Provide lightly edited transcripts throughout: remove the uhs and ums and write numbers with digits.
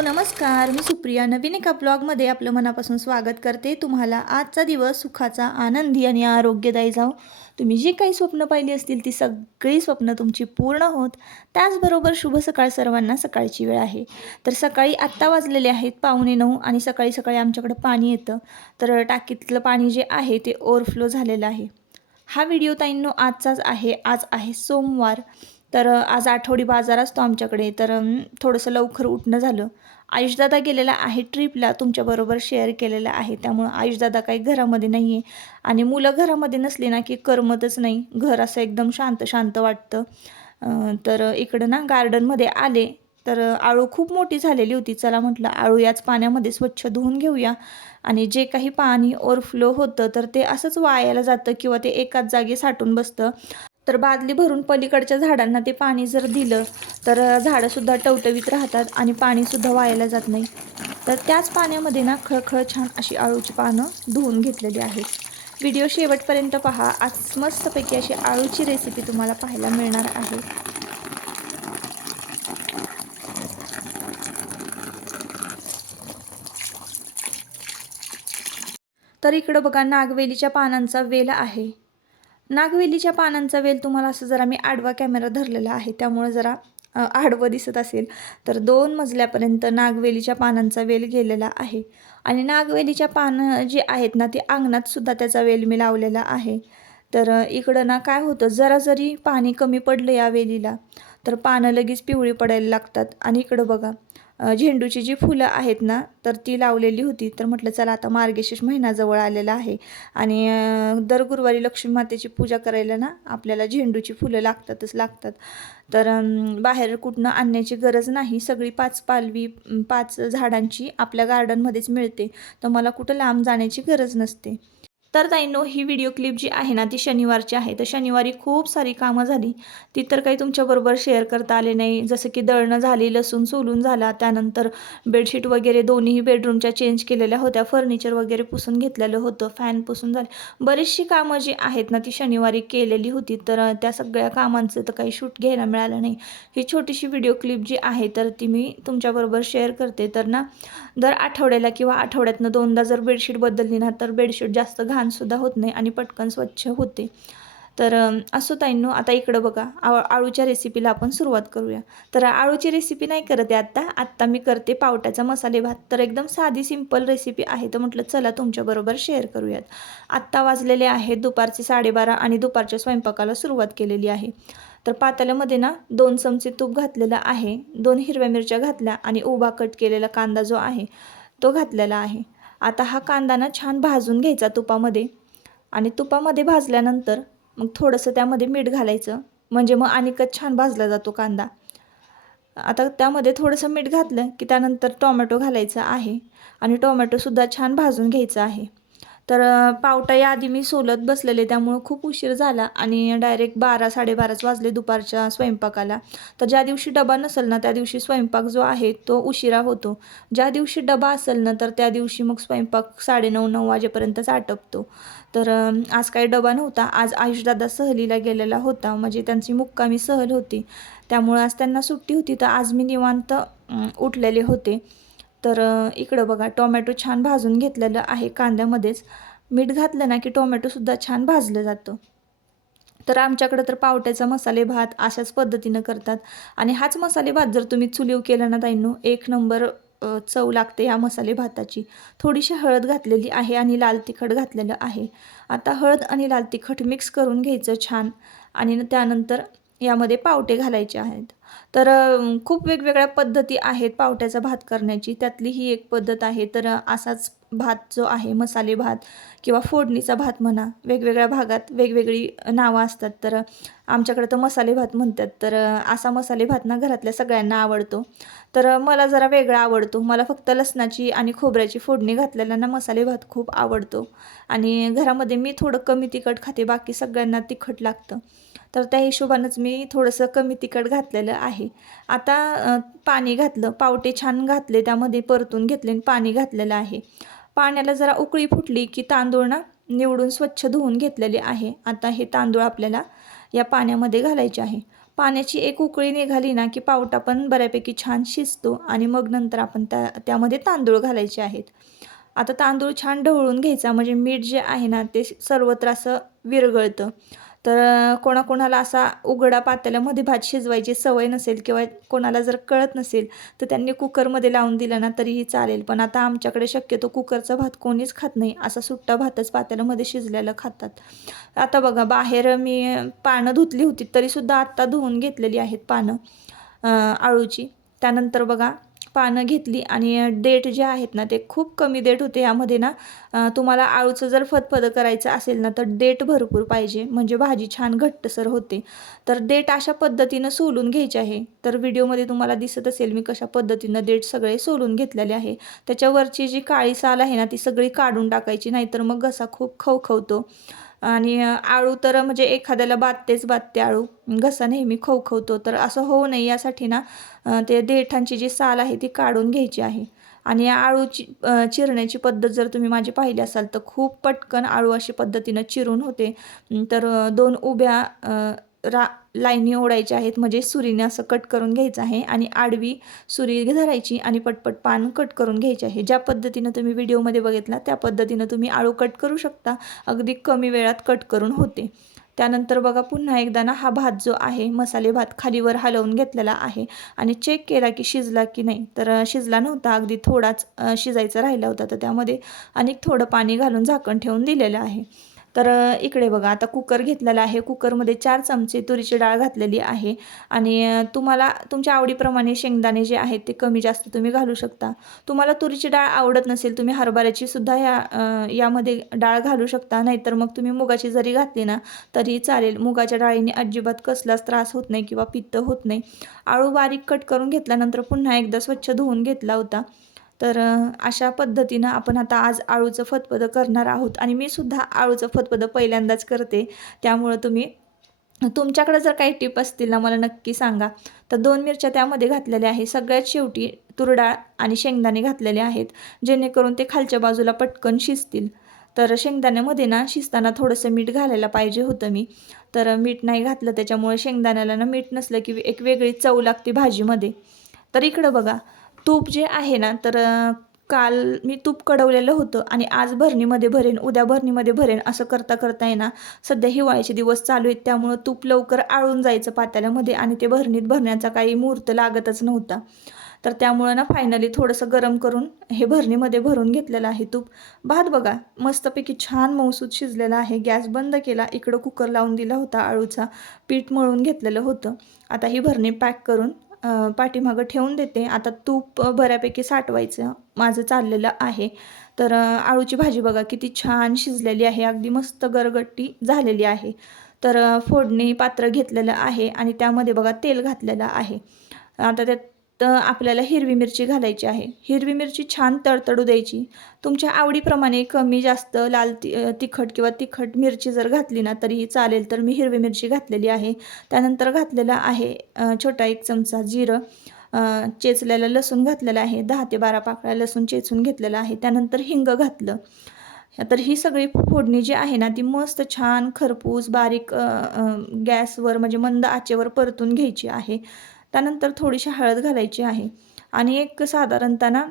नमस्कार, मी सुप्रिया नवीन एका ब्लॉगमध्ये आपलं मनापासून स्वागत करते। तुम्हाला आजचा दिवस सुखाचा, आनंदी आणि आरोग्यदायी जाओ। तुम्ही जी काही स्वप्न पाहिली असतील ती सगळी स्वप्न तुमची पूर्ण होत। त्याचबरोबर शुभ सकाळ सर्वांना। सकाळची वेळ आहे तर सकाळी आत्ता वाजलेले आहेत 8:45 आणि सकाळी सकाळी आमच्याकडे पाणी येतं, तर टाकीतलं पाणी जे आहे ते ओव्हरफ्लो झालेलं आहे। हा व्हिडिओ ताईंनो आजचाच आहे। आज आहे सोमवार, तर आज आठवडी बाजार असतो आमच्याकडे, तर थोडंसं लवकर उठणं झालं। आयुषदादा गेलेला आहे ट्रिपला, तुमच्याबरोबर शेअर केलेला आहे। त्यामुळे आयुषदादा काही घरामध्ये नाही आहे आणि मुलं घरामध्ये नसली ना की करमतच नाही, घर असं एकदम शांत शांत वाटतं। तर इकडं ना गार्डनमध्ये आले तर आळू खूप मोठी झालेली होती। चला म्हटलं आळू याच पाण्यामध्ये स्वच्छ धुवून घेऊया आणि जे काही पाणी ओव्हरफ्लो होतं तर ते असंच वायाला जातं किंवा ते एकाच जागी साठून बसतं। तर बादली भरून पलीकडच्या झाडांना ते पाणी जर दिलं तर झाडंसुद्धा टवटवीत राहतात आणि पाणीसुद्धा वायाला जात नाही। तर त्याच पाण्यामध्ये ना खळखळ छान अशी आळूची पानं धुवून घेतलेली आहेत। व्हिडिओ शेवटपर्यंत पहा। आज मस्तपैकी अशी आळूची रेसिपी तुम्हाला पाहायला मिळणार आहे। तर इकडं बघा नागवेलीच्या पानांचा वेल आहे। नागवेलीच्या पानांचा वेल तुम्हाला असं जरा मी आडवा कॅमेरा धरलेला आहे त्यामुळे जरा आडवं दिसत असेल, तर 2 मजल्यापर्यंत नागवेलीच्या पानांचा वेल गेलेला आहे। आणि नागवेलीच्या पानं जी आहेत ना ती अंगणात सुद्धा त्याचा वेल मी लावलेला आहे। तर इकडं ना काय होतं, जरा जरी पाणी कमी पडलं या वेलीला तर पानं लगेच पिवळी पडायला लागतात। आणि इकडं बघा झेंडूची जी फुलं आहेत ना तर ती लावलेली होती, तर म्हटलं चला आता मार्गशीर्ष महिना जवळ आलेला आहे आणि दर गुरुवारी लक्ष्मी मातेची पूजा करायला ना आपल्याला झेंडूची फुलं लागतातच लागतात। तर बाहेर कुठनं आणण्याची गरज नाही, सगळी 5 पालवी 5 झाडांची आपल्या गार्डनमध्येच मिळते, तर मला कुठं लांब जाण्याची गरज नसते। तर ताईंनो ही व्हिडिओ क्लिप जी आहे ना ती शनिवारची आहे। तर शनिवारी खूप सारी कामं झाली, ती तर काही तुमच्याबरोबर शेअर करता आले नाही। जसं की दळणं झाली, लसूण सोलून झाला, त्यानंतर बेडशीट वगैरे दोन्ही बेडरूमच्या चेंज केलेल्या होत्या, फर्निचर वगैरे पुसून घेतलेलं होतं, फॅन पुसून झाले। बरीचशी कामं जी आहेत ना ती शनिवारी केलेली होती, तर त्या सगळ्या कामांचं तर काही शूट घ्यायला मिळालं नाही। ही छोटीशी व्हिडिओ क्लिप जी आहे तर ती मी तुमच्याबरोबर शेअर करते। तर ना दर आठवड्याला किंवा आठवड्यातनं 2दा जर बेडशीट बदलली ना तर बेडशीट जास्त घाणसुद्धा होत नाही आणि पटकन स्वच्छ होते। तर असो ताईंनो, आता इकडं बघा आळूच्या रेसिपीला आपण सुरुवात करूया। तर आळूची रेसिपी नाही करते आत्ता मी करते पावट्याचा मसाले भात। तर एकदम साधी सिंपल रेसिपी आहे, तर म्हटलं चला तुमच्याबरोबर शेअर करूयात। आत्ता वाजलेले आहेत दुपारचे 12:30 आणि दुपारच्या स्वयंपाकाला सुरुवात केलेली आहे। तर पातेल्यामध्ये ना 2 चमचे तूप घातलेलं आहे, 2 हिरव्या मिरच्या घातल्या आणि उभा कट केलेला कांदा जो आहे तो घातलेला आहे। आता हा कांदा ना छान भाजून घ्यायचा तुपामध्ये आणि तुपामध्ये भाजल्यानंतर मग थोडंसं त्यामध्ये मीठ घालायचं, म्हणजे मग आणखीच छान भाजला जातो कांदा। आता त्यामध्ये थोडंसं मीठ घातलं की त्यानंतर टोमॅटो घालायचा आहे आणि टोमॅटोसुद्धा छान भाजून घ्यायचा आहे। तर पावटा याआधी मी सोलत बसलेले त्यामुळं खूप उशीर झाला आणि डायरेक्ट 12-12:30 वाजले दुपारच्या स्वयंपाकाला। तर ज्या दिवशी डबा नसेल ना त्या दिवशी स्वयंपाक जो आहे तो उशिरा होतो, ज्या दिवशी डबा असेल ना तर त्या दिवशी मग स्वयंपाक 9:30-9 वाजेपर्यंतच आटपतो। तर आज काही डबा नव्हता, आज आयुषदादा सहलीला गेलेला होता, म्हणजे त्यांची मुक्कामी सहल होती, त्यामुळं आज त्यांना सुट्टी होती। तर आज मी निवांत उठलेले होते। तर इकडं बघा टोमॅटो छान भाजून घेतलेलं आहे कांद्यामध्येच। मीठ घातलं ना की टोमॅटोसुद्धा छान भाजलं जातं। तर आमच्याकडं तर पावट्याचा मसाले भात अशाच पद्धतीनं करतात आणि हाच मसाले भात जर तुम्ही चुलीवर केला ना ताईंनो, 1 नंबर चव लागते या मसाले भाताची। थोडीशी हळद घातलेली आहे आणि लाल तिखट घातलेलं आहे। आता हळद आणि लाल तिखट मिक्स करून घ्यायचं छान आणि त्यानंतर यामध्ये पावटे घालायचे आहेत। तर खूप वेगवेगळ्या पद्धती आहेत पावट्याचा भात करण्याची, त्यातली ही एक पद्धत आहे. तर असाच भात जो आहे मसाले भात किंवा फोडणीचा भात म्हणा, वेगवेगळ्या भागात वेगवेगळी नावं असतात. तर आमच्याकडे तर मसाले भात म्हणतात. तर असा मसाले भात ना घरातल्या सगळ्यांना आवडतो. तर मला जरा वेगळा आवडतो. मला फक्त लसणाची आणि खोबऱ्याची फोडणी घातलेला ना मसाले भात खूप आवडतो आणि घरामध्ये मी थोडं कमी तिखट खाते, बाकी सगळ्यांना तिखट लागतं. तर त्या हिशोबानंच मी थोडंसं कमी तिखट घातलेलं आहे. आता पाणी घातलं, पावटे छान घातले, त्यामध्ये परतून घेतले आणि पाणी घातलेलं आहे. पाण्याला जरा उकळी फुटली की तांदूळ ना निवडून स्वच्छ धुवून घेतलेले आहे. आता हे तांदूळ आपल्याला या पाण्यामध्ये घालायचे आहे. पाण्याची एक उकळी निघाली ना की पावटा पण बऱ्यापैकी छान शिजतो आणि मग नंतर आपण त्यामध्ये तांदूळ घालायचे आहेत. आता तांदूळ छान ढवळून घ्यायचा, म्हणजे मीठ जे आहे ना ते सर्वत्र असं विरघळतं. तर कोणाकोणाला असा उघडा पातेल्यामध्ये भात शिजवायची सवय नसेल किंवा कोणाला जर कळत नसेल तर त्यांनी कुकरमध्ये लावून दिलं ना तरीही चालेल. पण आता आमच्याकडे शक्यतो कुकरचा भात कोणीच खात नाही, असा सुट्टा भातच पातेल्यामध्ये शिजलेला खातात. आता बघा, बाहेर मी पानं धुतली होती तरीसुद्धा आत्ता धुवून घेतलेली आहेत पानं आळूची. त्यानंतर बघा पानं घेतली आणि देठ जे आहेत ना ते खूप कमी देठ होते यामध्ये ना. तुम्हाला आळूचं जर फतफदं करायचं असेल ना तर देठ भरपूर पाहिजे, म्हणजे भाजी छान घट्टसर होते. तर देठ अशा पद्धतीनं सोलून घ्यायचे आहे. तर व्हिडिओमध्ये तुम्हाला दिसत असेल मी कशा पद्धतीनं देठ सगळे सोलून घेतलेले आहे. त्याच्यावरची जी काळी साल आहे ना ती सगळी काढून टाकायची, नाहीतर मग घसा खूप खवखवतो. आणि आळू तर म्हणजे एखाद्याला बाधतेच बाधते आळू, घसा नेहमी खवखवतो. तर असं होऊ नये यासाठी ना ते देठांची जी साल आहे ती काढून घ्यायची आहे. आणि या आळूची चिरण्याची पद्धत जर तुम्ही माझी पाहिली असाल तर खूप पटकन आळू अशी पद्धतीनं चिरून होते. तर 2 उभ्या लाईनी ओढायच्या आहेत, म्हणजे सुरीने असं कट करून घ्यायचं आहे आणि आडवी सुरी धरायची आणि पटपट पान कट करून घ्यायचे आहे. ज्या पद्धतीनं तुम्ही व्हिडिओमध्ये बघितला त्या पद्धतीनं तुम्ही आळू कट करू शकता. अगदी कमी वेळात कट करून होते. त्यानंतर बघा पुन्हा एकदा ना हा भात जो आहे मसाले भात खालीवर हलवून घेतलेला आहे आणि चेक केला की शिजला की नाही. तर शिजला नव्हता, अगदी थोडाच शिजायचा राहिला होता. तर त्यामध्ये अनेक थोडं पाणी घालून झाकण ठेवून दिलेलं आहे. तर इकडे बघा आता कुकर घेतलेला आहे. कुकरमध्ये 4 चमचे तुरीची डाळ घातलेली आहे आणि तुम्हाला तुमच्या आवडीप्रमाणे शेंगदाणे जे आहेत ते कमी जास्त तुम्ही घालू शकता. तुम्हाला तुरीची डाळ आवडत नसेल तुम्ही हरभऱ्याची सुद्धा यामध्ये डाळ घालू शकता, नाहीतर मग तुम्ही मुगाची जरी घातली ना तरी चालेल. मुगाच्या डाळीने अजिबात कसलाच त्रास होत नाही किंवा पित्त होत नाही. आळू बारीक कट करून घेतल्यानंतर पुन्हा एकदा स्वच्छ धुवून घेतला होता. तर अशा पद्धतीनं आपण आता आज आळूचं फतफदं करणार आहोत आणि मी सुद्धा आळूचं फतफदं पहिल्यांदाच करते. त्यामुळं तुमच्याकडे जर काही टिप असतील ना मला नक्की सांगा. तर 2 मिरच्या त्यामध्ये घातलेल्या आहे. सगळ्यात शेवटी तुरडाळ आणि शेंगदाणे घातलेले आहेत, जेणेकरून ते खालच्या बाजूला पटकन शिजतील. तर शेंगदाण्यामध्ये ना शिजताना थोडंसं मीठ घालायला पाहिजे होतं मी. तर मीठ नाही घातलं, त्याच्यामुळे शेंगदाण्याला ना मीठ नसलं की एक वेगळी चव लागते भाजीमध्ये. तर इकडं बघा तूप जे आहे ना, तर काल मी तूप कढवलेलं होतं आणि आज भरणीमध्ये भरेन, उद्या भरणीमध्ये भरेन, असं करता करता आहे ना सध्या हिवाळ्याचे दिवस चालू आहेत, त्यामुळं तूप लवकर आळून जायचं पातेल्यामध्ये आणि ते भरणीत भरण्याचा काही मुहूर्त लागतच नव्हता. तर त्यामुळं ना फायनली थोडंसं गरम करून हे भरणीमध्ये भरून घेतलेलं आहे तूप. भात बघा मस्तपैकी छान मऊसूत शिजलेला आहे. गॅस बंद केला, इकडं कुकर लावून दिला होता आळूचा, पीठ मळून घेतलेलं होतं. आता ही भरणी पॅक करून पाठीमागं ठेवून देते. आता तूप बऱ्यापैकी साठवायचं माझं चाललेलं आहे. तर आळूची भाजी बघा किती छान शिजलेली आहे, अगदी मस्त गरगट्टी झालेली आहे. तर फोडणी पात्र घेतलेलं आहे आणि त्यामध्ये बघा तेल घातलेलं आहे. आता त्यात आपल्याला हिरवी मिरची घालायची आहे. हिरवी मिरची छान तडतडू द्यायची. तुमच्या आवडीप्रमाणे कमी जास्त लाल तिखट किंवा तिखट मिरची जर घातली ना तरीही चालेल. तर मी हिरवी मिरची घातलेली आहे. त्यानंतर घातलेला आहे छोटा 1 चमचा जिरं, चेचलेलं लसूण घातलेलं आहे, 10 ते 12 पाकळ्या लसूण चेचून घेतलेला आहे. त्यानंतर हिंग घातलं. तर ही सगळी फोडणी जी आहे ना ती मस्त छान खरपूस बारीक गॅसवर म्हणजे मंद आचेवर परतून घ्यायची आहे. त्यानंतर थोडीशी हळद घालायची आहे आणि एक साधारणतः ना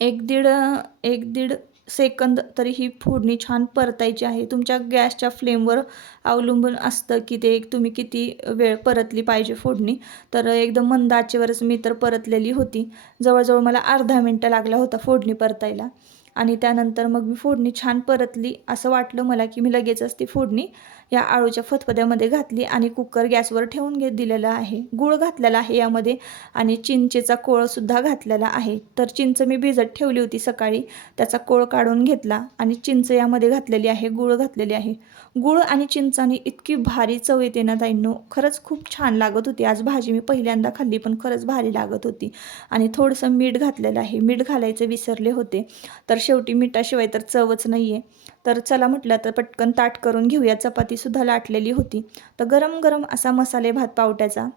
1-1.5 सेकंद तरी ही फोडणी छान परतायची आहे. तुमच्या गॅसच्या फ्लेमवर अवलंबून असतं की ते तुम्ही किती वेळ परतली पाहिजे फोडणी. तर एकदम मंद आचेवरच मी तर परतलेली होती. जवळजवळ मला अर्धा मिनटं लागला होता फोडणी परतायला आणि त्यानंतर मग मी फोडणी छान परतली. असं वाटलं मला की मी लगेचच ती फोडणी या आळूच्या फतफद्यामध्ये घातली आणि कुकर गॅसवर ठेवून दिलेला आहे. गूळ घातलेला आहे यामध्ये आणि चिंचेचा कोळसुद्धा घातलेला आहे. तर चिंच मी भिजत ठेवली होती सकाळी, त्याचा कोळ काढून घेतला आणि चिंच यामध्ये घातलेली आहे, गूळ घातलेली आहे. गूळ आणि चिंचाने इतकी भारी चव येते ना ताईंनो, खरंच खूप छान लागत होती. आज भाजी मी पहिल्यांदा खाल्ली पण खरंच भारी लागत होती. आणि थोडंसं मीठ घातलेलं आहे, मीठ घालायचं विसरले होते. तर शेवटी मिठाशिवाय तर चवच नाही आहे. तर चला म्हटलं तर पटकन ताट करून घेऊया. चपातीसुद्धा लाटलेली होती. तर गरम गरम असा मसाले भात पावट्याचा.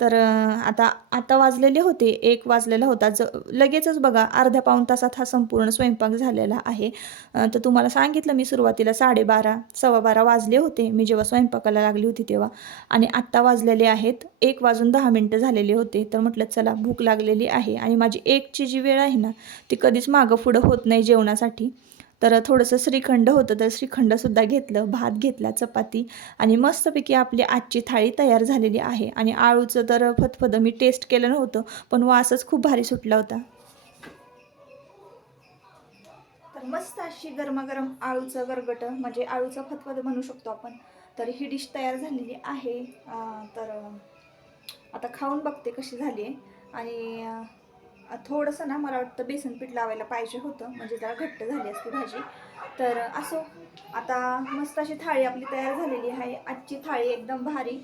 तर आता वाजलेले होते, 1 वाजलेला होता. लगेचच बघा अर्ध्या पाऊण तासात हा संपूर्ण स्वयंपाक झालेला आहे. तर तुम्हाला सांगितलं मी सुरुवातीला 12:30 12:15 वाजले होते मी जेव्हा स्वयंपाकाला लागली होती तेव्हा. आणि आत्ता वाजलेले आहेत 1 वाजून 10 मिनटं झालेले होते. तर म्हटलं चला भूक लागलेली आहे आणि माझी 1ची जी वेळ आहे ना ती कधीच मागं पुढं होत नाही जेवणासाठी. तर थोडंसं श्रीखंड होतं तर श्रीखंडसुद्धा घेतलं, भात घेतला, चपाती आणि मस्तपैकी आपली आजची थाळी तयार झालेली आहे. आणि आळूचं तर फतफदं मी टेस्ट केलं नव्हतं पण वासच खूप भारी सुटला होता. तर मस्त अशी गरमागरम आळूचं गरगटं म्हणजे आळूचं फतफदं म्हणू शकतो आपण. तर ही डिश तयार झालेली आहे. तर आता खाऊन बघते कशी झाली आहे. आणि थोडंसं ना मला वाटतं बेसन पीठ लावायला पाहिजे होतं म्हणजे जरा घट्ट झाली असती भाजी. तर असो, आता मस्त अशी थाळी आपली तयार झालेली आहे. आजची थाळी एकदम भारी.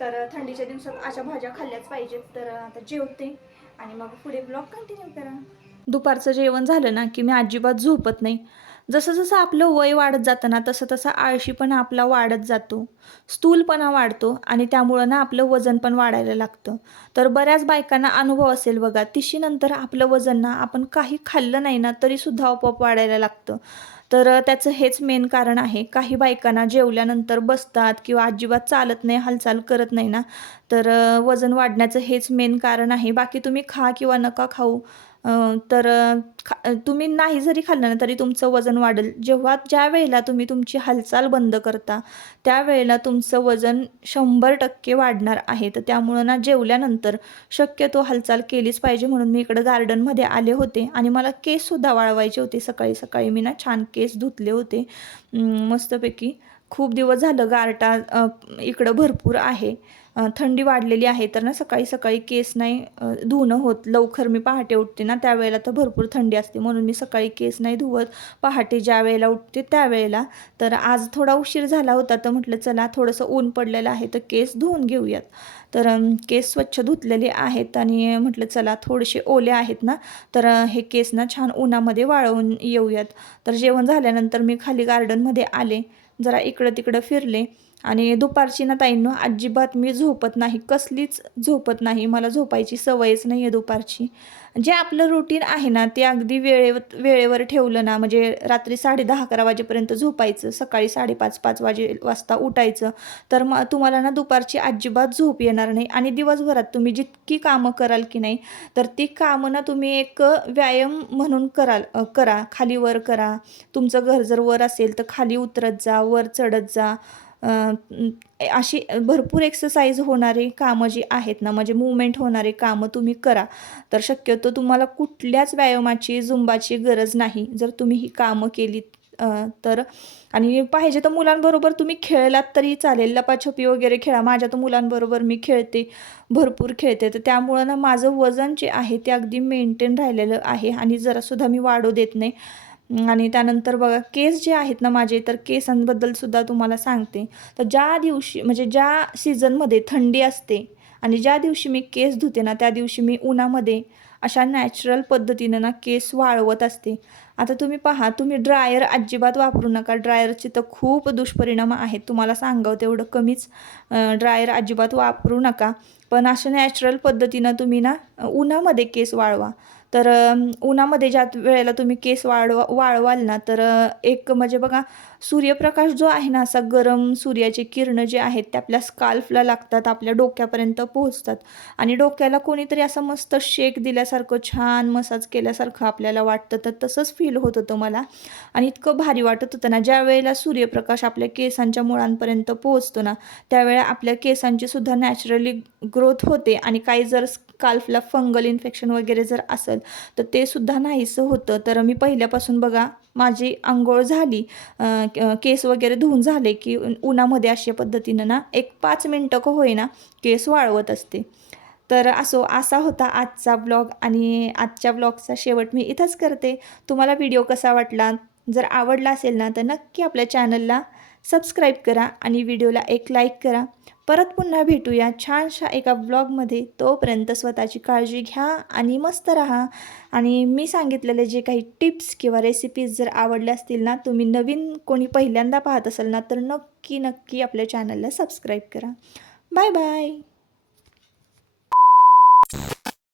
तर थंडीच्या दिवसात अशा भाज्या खाल्ल्याच पाहिजेत. तर आता जेवते आणि मग पुढे ब्लॉग कंटिन्यू करा. दुपारचं जेवण झालं ना की मी अजिबात झोपत नाही. जसं जसं आपलं वय वाढत जातं ना तसं तसा आळशीपणा आपला वाढत जातो, स्थूलपणा वाढतो आणि त्यामुळं ना आपलं वजन पण वाढायला लागतं. तर बऱ्याच बायकांना अनुभव असेल बघा, 30शीनंतर आपलं वजन ना आपण काही खाल्लं नाही ना तरीसुद्धा आपोआप वाढायला लागतं. तर त्याचं हेच मेन कारण आहे. काही बायकांना जेवल्यानंतर बसतात किंवा अजिबात चालत नाही, हालचाल करत नाही ना, तर वजन वाढण्याचं हेच मेन कारण आहे. बाकी तुम्ही खा किंवा नका खाऊ, तर तुम्ही नाही जरी खाल्लं ना तरी तुमचं वजन वाढेल. ज्या वेळेला तुम्ही तुमची हालचाल बंद करता त्यावेळेला तुमचं वजन 100% वाढणार आहे. तर त्यामुळं ना जेवल्यानंतर शक्यतो हालचाल केलीच पाहिजे. म्हणून मी इकडं गार्डनमध्ये आले होते आणि मला केससुद्धा वाळवायचे होते. सकाळी सकाळी मी ना छान केस धुतले होते मस्तपैकी. खूप दिवस झालं गारटा इकडं भरपूर आहे. थंडी वाढलेली आहे तर ना सकाळी सकाळी केस नाही धुणं होत. लवकर मी पहाटे उठते ना त्यावेळेला तर भरपूर थंडी असते म्हणून मी सकाळी केस नाही धुवत. पहाटे ज्या वेळेला उठते त्यावेळेला. तर आज थोडा उशीर झाला होता तर म्हटलं चला थोडंसं ऊन पडलेलं आहे तर केस धुवून घेऊयात. तर केस स्वच्छ धुतलेले आहेत आणि म्हटलं चला थोडेसे ओले आहेत ना तर हे केस ना छान उन्हामध्ये वाळवून येऊयात. तर जेवण झाल्यानंतर मी खाली गार्डनमध्ये आले, जरा इकडं तिकडं फिरले आणि दुपारची ना ताईंनो अजिबात मी झोपत नाही, कसलीच झोपत नाही. मला झोपायची सवयच नाही आहे दुपारची. जे आपलं रुटीन आहे ना ते अगदी वेळेवर ठेवलं ना म्हणजे रात्री 10:30-11 वाजेपर्यंत झोपायचं, सकाळी 5:30-5 वाजता उठायचं. तर मग तुम्हाला ना दुपारची अजिबात झोप येणार नाही आणि दिवसभरात तुम्ही जितकी कामं कराल की नाही तर ती कामं ना तुम्ही एक व्यायाम म्हणून करा. खाली वर करा. तुमचं घर जर वर असेल तर खाली उतरत जा, वर चढत जा. अशी भरपूर एक्सरसाइज होणारी कामं जी आहेत ना म्हणजे मूवमेंट होणारे कामं तुम्ही करा. तर शक्यतो तुम्हाला कुठल्याच व्यायामाची, झुंबाची गरज नाही जर तुम्ही ही कामं केलीत तर. आणि पाहिजे तर मुलांबरोबर तुम्ही खेळलात तरी चालेल, लपाछपी वगैरे खेळा. माझ्या तर मुलांबरोबर मी खेळते, भरपूर खेळते. तर त्यामुळं ना माझं वजन जे आहे ते अगदी मेंटेन राहिलेलं आहे आणि जरासुद्धा मी वाढू देत नाही. आणि त्यानंतर बघा केस जे आहेत ना माझे, तर केसांबद्दलसुद्धा तुम्हाला सांगते. तर ज्या दिवशी म्हणजे ज्या सीझनमध्ये थंडी असते आणि ज्या दिवशी मी केस धुते ना त्या दिवशी मी उन्हामध्ये अशा नॅचरल पद्धतीनं ना केस वाळवत असते. आता तुम्ही पहा, तुम्ही ड्रायर अजिबात वापरू नका. ड्रायरचे तर खूप दुष्परिणाम आहेत, तुम्हाला सांगावं तेवढं कमीच. ड्रायर अजिबात वापरू नका. पण असं नॅचरल पद्धतीनं तुम्ही ना उन्हामध्ये केस वाळवा. तर उन्हामध्ये ज्या वेळेला तुम्ही केस वाळवाल ना तर एक म्हणजे बघा सूर्यप्रकाश जो आहे ना असा गरम सूर्याचे किरणं जे आहेत ते आपल्या स्काल्फला लागतात, आपल्या डोक्यापर्यंत पोहोचतात आणि डोक्याला कोणीतरी असं मस्त शेक दिल्यासारखं, छान मसाज केल्यासारखं आपल्याला वाटतं. तर तसंच फील होत होतं मला आणि इतकं भारी वाटत होतं ना. ज्या वेळेला सूर्यप्रकाश आपल्या केसांच्या मुळांपर्यंत पोहोचतो ना त्यावेळेला आपल्या केसांची सुद्धा नॅचरली ग्रोथ होते आणि काही जर स्काल्फला फंगल इन्फेक्शन वगैरे जर असेल तर ते सुद्धा नाहीसं होतं. तर मी पहिल्यापासून बघा माझी अंघोळ झाली, केस वगैरे धुवून झाले की उन्हामध्ये अशा पद्धतीनं ना एक 5 मिनटं का होईना केस वाळवत असते. तर असा होता आजचा ब्लॉग आणि आजच्या ब्लॉगचा शेवट मी इथंच करते. तुम्हाला व्हिडिओ कसा वाटला? जर आवडला असेल ना तर नक्की आपल्या चॅनलला सबस्क्राईब करा आणि व्हिडिओला एक लाईक करा. परत पुन्हा भेटूया छानशा एका ब्लॉगमध्ये. तोपर्यंत स्वतःची काळजी घ्या आणि मस्त राहा. आणि मी सांगितलेले जे काही टिप्स किंवा रेसिपीज जर आवडल्या असतील ना, तुम्ही नवीन कोणी पहिल्यांदा पाहत असाल ना, तर नक्की आपल्या चॅनलला सबस्क्राईब करा. Bye bye.